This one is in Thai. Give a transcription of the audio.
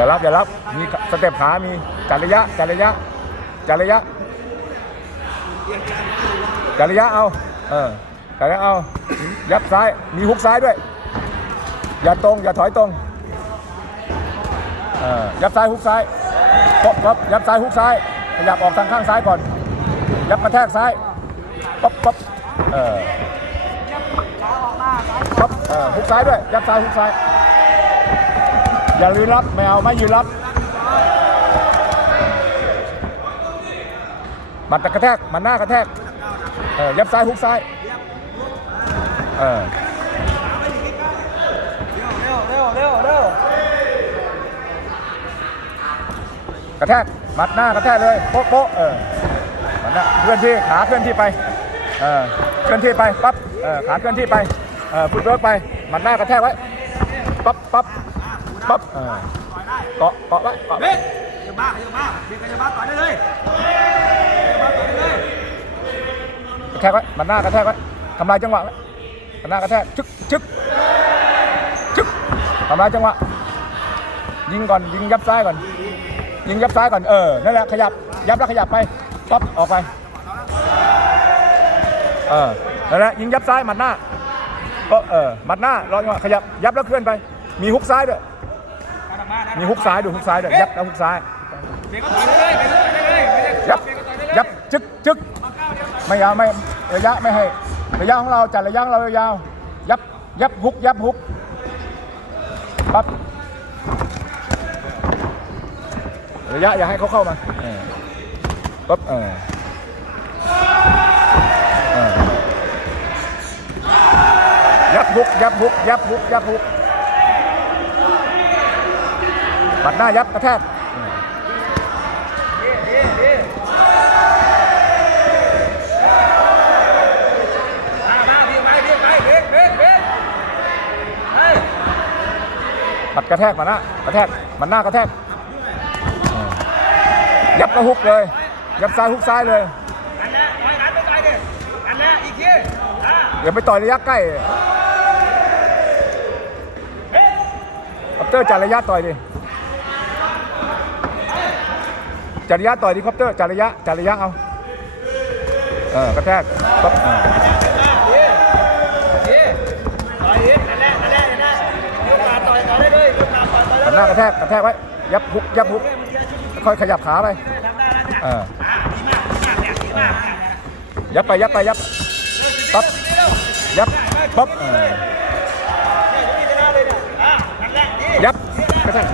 อย่ารับอย่ารับมีสเต็ปขามีจัดระยะจัดระยะจัดระยะจัดระยะเอาเออจัดระยะเอายับซ้ายมีฮุกซ้ายด้วย อย่าตรงอย่าถอยตรงเออยับซ้ายฮุกซ้ายป๊อปป๊อปยับซ้ายฮุกซ้ายขยับออกทางข้างซ้ายก่อน ยับกระแทกซ้ายป๊อปป๊อปเออป๊อปเออฮุกซ้ายด้วยยับซ้ายฮุกซ้าย อย่าลืมรับไม่เอาไม่ยืนรับหมัดกระแทกหมันหน้ากระแทกเออยับซ้ายฮุกซ้ายเออเร็วเร็วเร็วเร็วกระแทกหมัดหน้ากระแทกเลยโป๊ะโป๊ะเออหมัดหน้าเคลื่อนที่ขาเคลื่อนที่ไปเออเคลื่อนที่ไปปั๊บเออขาเคลื่อนที่ไปเออฟุตเวิร์กไปหมัดหน้ากระแทกไว้ปั๊บปั๊บ ปั๊บเออเกาะเกาะไว้เกาะเฮ้ยจะบ้าจะบ้าเบียร์จะบ้าต่อยได้เลยจะบ้าต่อยได้เลยกระแทกไว้หมัดหน้ากระแทกไว้ทำลายจังหวะไว้หมัดหน้ากระแทกชึกชึกชึกทำลายจังหวะยิงก่อนยิงยับซ้ายก่อน ยิงยับซ้ายก่อนเออนั่นแหละขยับยับแล้วขยับไปปั๊บออกไปเออนั่นแหละยิงยับซ้ายหมัดหน้าก็เออหมัดหน้ารอจังหวะขยับยับแล้วเคลื่อนไป มีฮุกซ้ายด้วย มีฮุกซ้ายด้วยฮุกซ้ายด้วยยับแล้วฮุกซ้าย เบียร์ก็ต่อยได้เลยเบียร์ก็ต่อยได้เลยไม่ได้ยับ เบียร์ก็ต่อยได้เลยยับ จึกจึกไม่ยาวไม่ระยะไม่ให้ ระยะของเราจัดระยะของเรายาวยับ ยับฮุก ยับฮุก ปั๊บ ระยะอย่าให้เขาเข้ามาเออปั๊บเออเออยับฮุก ยับฮุก ยับฮุก ยับฮุก ปัดหน้ายับกระแทกมามาเบียร์ไปเบียร์ไปเบียร์เบียร์เบียร์เฮ้ยปัดกระแทกมาหน้ากระแทกมันหน้ากระแทกเออยับแล้วฮุกเลย ยับซ้ายฮุกซ้ายเลยอันนี้ต่อยกันไปต่อยดิอันนี้อีกทีอ่าอย่าไปต่อยระยะใกล้คอปเตอร์จัดระยะต่อยดิ จระยะต่อยดิคอปเตอร์จระยะจระยะเอาเออกระแทกปั๊บเออดีต่อยดิอันนี้อันนี้อันนี้ลูกมาต่อยต่อยได้เลยลูกมาต่อยต่อยได้มันหน้ากระแทกกระแทกไว้ยับฮุกยับฮุกค่อยขยับขาไปเนี่ยเอออ่าดีมากดีมากเนี่ยดีมากเนี่ยยับไปยับไปยับปั๊บยับปั๊บเออเนี่ยอยู่นี่ชนะเลยเนี่ยอ่านั่นแหละดียับกระแทก